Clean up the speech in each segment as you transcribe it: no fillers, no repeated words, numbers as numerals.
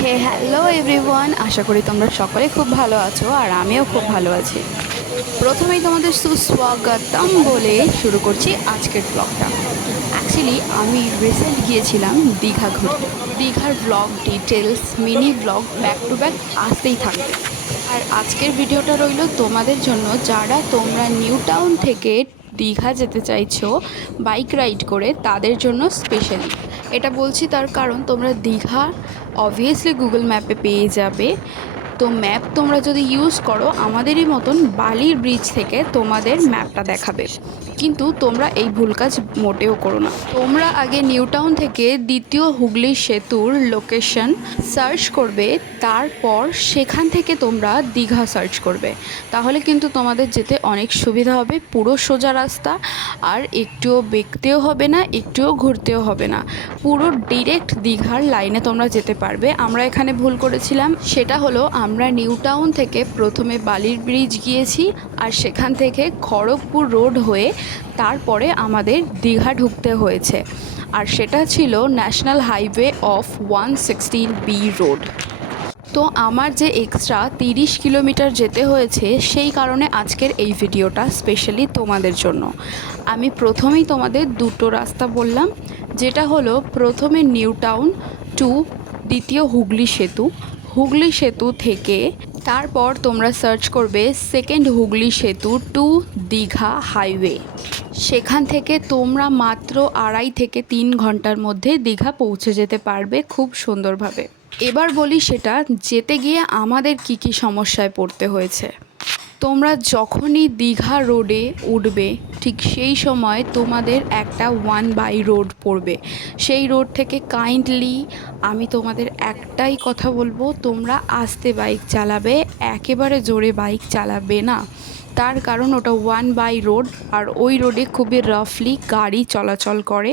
Hello everyone, আশা করি তোমরা সকলে খুব ভালো আছো আর আমিও খুব ভালো আছি। প্রথমেই তোমাদের সুস্বাগতম বলে শুরু করছি আজকের ব্লগটা। অ্যাকচুয়ালি আমি রিসেন্ট গিয়েছিলাম দীঘা ঘুরতে। দীঘার blog details, mini blog back to back আসতেই থাকবে। আর আজকের ভিডিওটা রইল তোমাদের জন্য, যারা তোমরা নিউ টাউন থেকে দীঘা যেতে চাইছো বাইক রাইড করে, তাদের জন্য স্পেশালি। এটা বলছি তার কারণ তোমরা দীঘা অবভিয়াসলি গুগল ম্যাপে পেয়ে যাবে। তো ম্যাপ তোমরা যদি ইউজ করো, আমাদেরই মতন বালির ব্রিজ থেকে তোমাদের ম্যাপটা দেখাবে, কিন্তু তোমরা এই ভুল কাজ মোটেও করো না। তোমরা আগে নিউ টাউন থেকে দ্বিতীয় হুগলি সেতুর লোকেশন সার্চ করবে, তারপর সেখান থেকে তোমরা দীঘা সার্চ করবে। তাহলে কিন্তু তোমাদের যেতে অনেক সুবিধা হবে। পুরো সোজা রাস্তা, আর একটুও বেঁকতেও হবে না, একটুও ঘুরতেও হবে না, পুরো ডিরেক্ট দীঘার লাইনে তোমরা যেতে পারবে। আমরা এখানে ভুল করেছিলাম, সেটা হলো আমরা নিউ টাউন থেকে প্রথমে বালির ব্রিজ গিয়েছি, আর সেখান থেকে খড়গপুর রোড হয়ে তারপরে আমাদের দীঘা ঢুকতে হয়েছে, আর সেটা ছিল national highway of 116B road. তো আমার যে এক্সট্রা 30 কিলোমিটার যেতে হয়েছে, সেই কারণে আজকের এই ভিডিওটা স্পেশালি তোমাদের জন্য। আমি প্রথমেই তোমাদের দুটো রাস্তা বললাম, যেটা হলো প্রথমে নিউ টাউন টু দ্বিতীয় হুগলি সেতু, হুগলি সেতু থেকে তারপর তোমরা সার্চ করবে সেকেন্ড হুগলি সেতু টু দীঘা হাইওয়ে। সেখান থেকে তোমরা মাত্র 2.5 থেকে 3 ঘন্টার মধ্যে দীঘা পৌঁছে যেতে পারবে খুব সুন্দরভাবে। এবার বলি সেটা যেতে গিয়ে আমাদের কি কি সমস্যায় পড়তে হয়েছে। তোমরা যখনই দীঘা রোডে উঠবে, ঠিক সেই সময় তোমাদের একটা 1 বাই রোড পড়বে। সেই রোড থেকে কাইন্ডলি আমি তোমাদের একটাই কথা বলবো, তোমরা আস্তে বাইক চালাবে, একেবারে জোরে বাইক চালাবে না। তার কারণ ওটা 1 বাই রোড, আর ওই রোডে খুবই রাফলি গাড়ি চলাচল করে।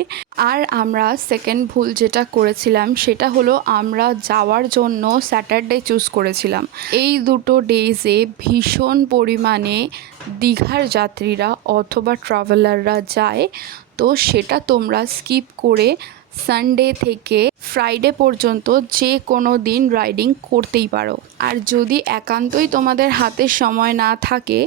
আর আমরা সেকেন্ড ভুল যেটা করেছিলাম, সেটা হলো আমরা যাওয়ার জন্য স্যাটারডে চুজ করেছিলাম। এই দুটো ডেজে ভীষণ পরিমাণে দীঘার যাত্রীরা অথবা ট্রাভেলাররা যায়, তো সেটা তোমরা স্কিপ করে সানডে থেকে ফ্রাইডে পর্যন্ত যে কোনো দিন রাইডিং করতেই পারো। আর যদি একান্তই তোমাদের হাতে সময় না থাকে,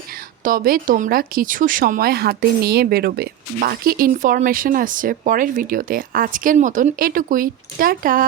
তবে তোমরা কিছু সময় হাতে নিয়ে বেরোবে। বাকি ইনফরমেশন আসছে পরের ভিডিওতে। আজকের মতন এটুকুই, টাটা।